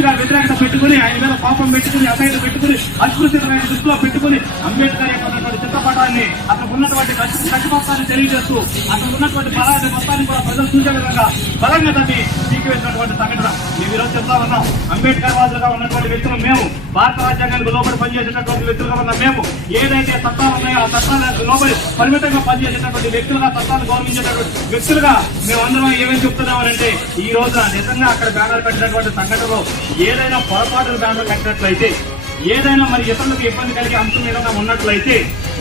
పూర్తిగా వ్యతిరేకత పెట్టుకుని, ఆయన మీద కోపం పెట్టుకుని, అసహ్యత పెట్టుకుని, అస్పృశ్యతమైన దృష్టిలో పెట్టుకుని అంబేద్కర్ యొక్క ఉన్నటువంటి చిత్రపటాన్ని, అతను ఉన్నటువంటి కట్టుబొత్తాన్ని తెలియజేస్తూ అతను ఉన్నటువంటి బలాన్ని మొత్తాన్ని కూడా ప్రజలు చూసే విధంగా బలంగా దాన్ని తీసివేసినటువంటి సంఘటన మేము ఈరోజు చెప్తా ఉన్నాం. అంబేద్కర్ వాదులుగా ఉన్నటువంటి వ్యక్తులు మేము, భారత రాజ్యాంగానికి లోబడి పనిచేసేటటువంటి వ్యక్తులుగా ఉన్న మేము, ఏదైతే చట్టాలు ఉన్నాయో ఆ చట్టాలకు లోబడి పరిమితంగా పనిచేసేటటువంటి వ్యక్తులుగా, చట్టాలు గౌరవించేటటువంటి వ్యక్తులుగా మేము అందరం ఏమేమి చెప్తున్నామనంటే, ఈ రోజున నిజంగా అక్కడ బ్యానర్ కట్టినటువంటి సంఘటనలో ఏదైనా పొరపాటులు బ్యానర్ కట్టినట్లయితే, ఏదైనా మరి ఇతరులకు ఇబ్బంది కలిగే అంశం మీద ఉన్నట్లయితే,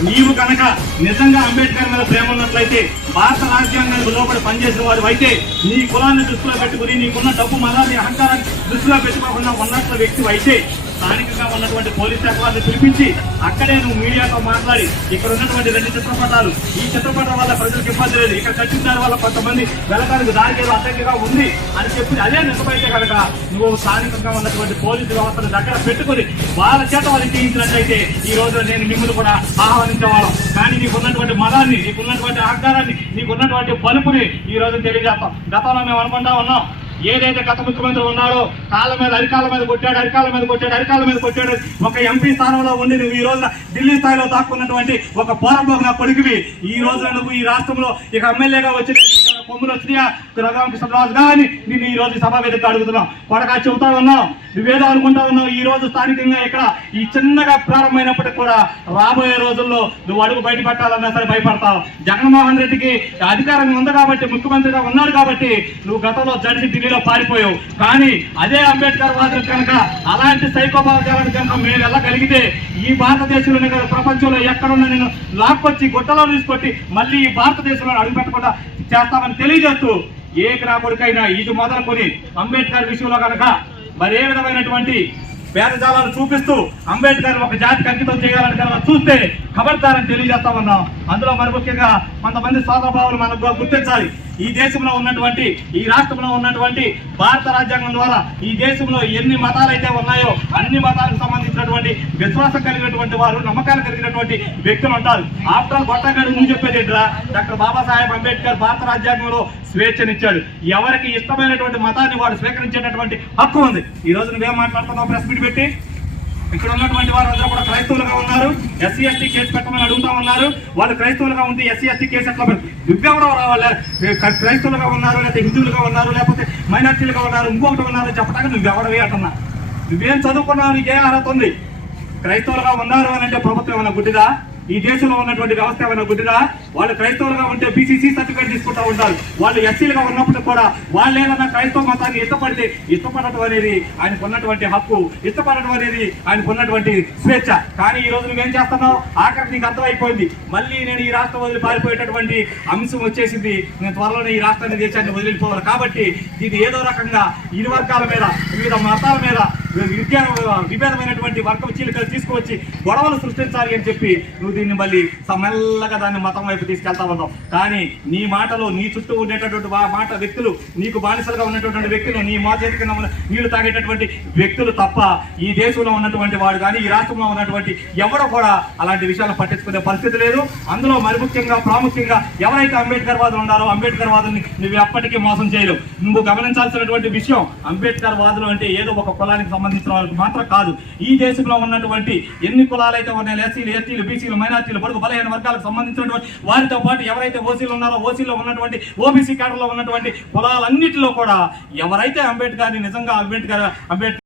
నీవు కనుక నిజంగా అంబేద్కర్ మీద ప్రేమ ఉన్నట్లయితే, భారత రాజ్యాంగానికి లోపల పనిచేసిన వాడు అయితే, నీ కులాన్ని దృష్టిలో పెట్టుకుని, నీకున్న డబ్బు మదాన్ని అహంకారాన్ని దృష్టిలో పెట్టుకోకుండా ఉన్నట్ల వ్యక్తి అయితే స్థానికంగా ఉన్నటువంటి పోలీస్ శాఖ వారిని పిలిపించి అక్కడే నువ్వు మీడియాతో మాట్లాడి, ఇక్కడ ఉన్నటువంటి 2 చిత్రపటాలు, ఈ చిత్రపటం వల్ల ప్రజలకు ఇబ్బంది లేదు, ఇక్కడ కట్టిన దాని వల్ల కొంతమంది వెళ్ళడానికి దానికి ఏదో అడ్డంకిగా ఉంది అని చెప్పి అదే నిజమైతే కనుక నువ్వు స్థానికంగా ఉన్నటువంటి పోలీసు వ్యవస్థను దగ్గర పెట్టుకుని వాళ్ళ చేత వాళ్ళని చేయించినట్లయితే ఈ రోజు నేను మిమ్మల్ని కూడా ఆహ్వానించేవాళ్ళం. కానీ నీకున్నటువంటి మదాన్ని, నీకున్నటువంటి అహంకారాన్ని, నీకున్నటువంటి పలుపుని ఈ రోజు తెలియజేస్తాం. గతంలో మేము అనుకుంటా ఉన్నాం, ఏదైతే గత ముఖ్యమంత్రి ఉన్నారో కాళ్ళ మీద అరికాల మీద కొట్టాడు, ఒక ఎంపీ స్థానంలో ఉండి నువ్వు ఈ రోజున ఢిల్లీ స్థాయిలో దాక్కున్నటువంటి ఒక పోరాటం నా కొడుకువి. ఈ రోజున నువ్వు ఈ రాష్ట్రంలో ఇక ఎమ్మెల్యేగా వచ్చిన కొమ్ములు వచ్చినాయా రఘురామకృష్ణరాజు గాని నేను ఈ రోజు సభా వేదిక అడుగుతున్నాం. కొడగా చెబుతా ఉన్నాం, నువ్వేదో అనుకుంటా ఉన్నావు. ఈ రోజు స్థానికంగా ఇక్కడ ఈ చిన్నగా ప్రారంభమైనప్పటికీ కూడా రాబోయే రోజుల్లో నువ్వు అడుగు బయట పెట్టాలన్నా సరే భయపడతావు. జగన్మోహన్ రెడ్డికి అధికారం ఉంది కాబట్టి, ముఖ్యమంత్రిగా ఉన్నాడు కాబట్టి నువ్వు గతంలో జడిసి ఢిల్లీలో పారిపోయావు. కానీ అదే అంబేద్కర్ వాదులు కనుక, అలాంటి సైకోపాలను కనుక మేము వెళ్ళగలిగితే ఈ భారతదేశంలోనే కదా ప్రపంచంలో ఎక్కడున్నా నేను లాక్కొచ్చి గుట్టలో తీసుకొట్టి మళ్ళీ ఈ భారతదేశంలో అడుగు పెట్టకుండా చేస్తామని తెలియజేస్తూ, ఏ కొడుకైనా ఇది మొదలుకొని అంబేద్కర్ విషయంలో కనుక మరి ఏ విధమైనటువంటి భేదజాలను చూపిస్తూ అంబేద్కర్ ఒక జాతికి అంకితం చేయాలని కనుక చూస్తే ఖబర్దారని తెలియజేస్తా ఉన్నాం. అందులో మరి ముఖ్యంగా కొంతమంది సోదరభావులు మనకు గుర్తించాలి. ఈ దేశంలో ఉన్నటువంటి, ఈ రాష్ట్రంలో ఉన్నటువంటి భారత రాజ్యాంగం ద్వారా ఈ దేశంలో ఎన్ని మతాలు అయితే ఉన్నాయో అన్ని మతాలకు సంబంధించినటువంటి విశ్వాసం కలిగినటువంటి వారు, నమ్మకాలు కలిగినటువంటి వ్యక్తులు ఉంటారు. ఆఫ్టర్ ఆల్ గొట్టగాడు నువ్వు చెప్పేది ఏంట్రా, డాక్టర్ బాబాసాహెబ్ అంబేద్కర్ భారత రాజ్యాంగంలో స్వేచ్ఛనిచ్చాడు. ఎవరికి ఇష్టమైనటువంటి మతాన్ని వాడు స్వీకరించేటటువంటి హక్కు ఉంది. ఈ రోజు నువ్వేం మాట్లాడుతున్నావు ప్రెస్ మీట్ పెట్టి? ఇక్కడ ఉన్నటువంటి వారు అందరూ కూడా క్రైస్తవులుగా ఉన్నారు. ఎస్సీ ఎస్టీ కేసు పెట్టమని అడుగుతా ఉన్నారు. వాళ్ళు క్రైస్తవులుగా ఉంటే ఎస్సీ ఎస్టీ కేసు ఎట్లా దివ్యవడం రావాలి? క్రైస్తవులుగా ఉన్నారు, లేకపోతే హిందువులుగా ఉన్నారు, లేకపోతే మైనార్టీలుగా ఉన్నారు, ఇంకొకటి ఉన్నారు చెప్పడానికి నువ్వెవడవే అంటున్నా. నువ్వేం చదువుకున్నావు? నీకే అర్హత ఉంది? క్రైస్తవులుగా ఉన్నారు అని అంటే ప్రభుత్వం ఏమైనా గుడ్డిదా? ఈ దేశంలో ఉన్నటువంటి వ్యవస్థ ఏమైనా గుడ్డిదా? వాళ్ళు క్రైస్తవులుగా ఉంటే బీసీసీ సర్టిఫికేట్ తీసుకుంటూ ఉంటారు. వాళ్ళు ఎస్సీలుగా ఉన్నప్పుడు కూడా వాళ్ళు ఏదన్నా క్రైస్తవ మతాన్ని ఇష్టపడితే ఇష్టపడటం అనేది ఆయనకు ఉన్నటువంటి హక్కు, ఇష్టపడటం అనేది ఆయనకు ఉన్నటువంటి స్వేచ్ఛ. కానీ ఈ రోజు నువ్వేం చేస్తున్నావు? ఆఖరికి నీకు అర్థమైపోయింది, మళ్ళీ నేను ఈ రాష్ట్రం వదిలి పారిపోయేటటువంటి అంశం వచ్చేసింది. నేను త్వరలోనే ఈ రాష్ట్రాన్ని, దేశాన్ని వదిలిపోవాలి. కాబట్టి దీన్ని ఏదో రకంగా ఇరు వర్గాల మీద, వివిధ మతాల మీద విభేదమైనటువంటి వర్గం చీలికలు తీసుకువచ్చి గొడవలు సృష్టించాలి అని చెప్పి నువ్వు దీన్ని మళ్ళీ మెల్లగా దాన్ని మతం వైపు తీసుకెళ్తా ఉన్నావు. కానీ నీ మాటలో, నీ చుట్టూ ఉండేటటువంటి మాట వ్యక్తులు, నీకు బానిసలుగా ఉన్నటువంటి వ్యక్తులు, నీ మోచేతి కింద నీళ్లు తాగేటటువంటి వ్యక్తులు తప్ప ఈ దేశంలో ఉన్నటువంటి వాడు కానీ, ఈ రాష్ట్రంలో ఉన్నటువంటి ఎవరో కూడా అలాంటి విషయాలు పట్టించుకునే పరిస్థితి లేదు. అందులో మరి ముఖ్యంగా, ప్రాముఖ్యంగా ఎవరైతే అంబేద్కర్ వాదులు ఉన్నారో అంబేద్కర్ వాదుల్ని నువ్వు ఎప్పటికీ మోసం చేయలేవు. నువ్వు గమనించాల్సినటువంటి విషయం, అంబేద్కర్ వాదులు అంటే ఏదో ఒక కులానికి సంబంధించిన వాళ్ళకి మాత్రం కాదు. ఈ దేశంలో ఉన్నటువంటి ఎన్ని కులాలైతే ఉన్నాయో, ఎస్సీలు, ఎస్టీలు, బీసీలు, మైనార్టీలు, బడుగు బలహీన వర్గాలకు సంబంధించినటువంటి వారితో పాటు ఎవరైతే ఓసీలు ఉన్నారో ఓసీలో ఉన్నటువంటి ఓబీసీ కేడర్లో ఉన్నటువంటి కులాలన్నిటిలో కూడా ఎవరైతే అంబేద్కర్ని నిజంగా అంబేద్కర్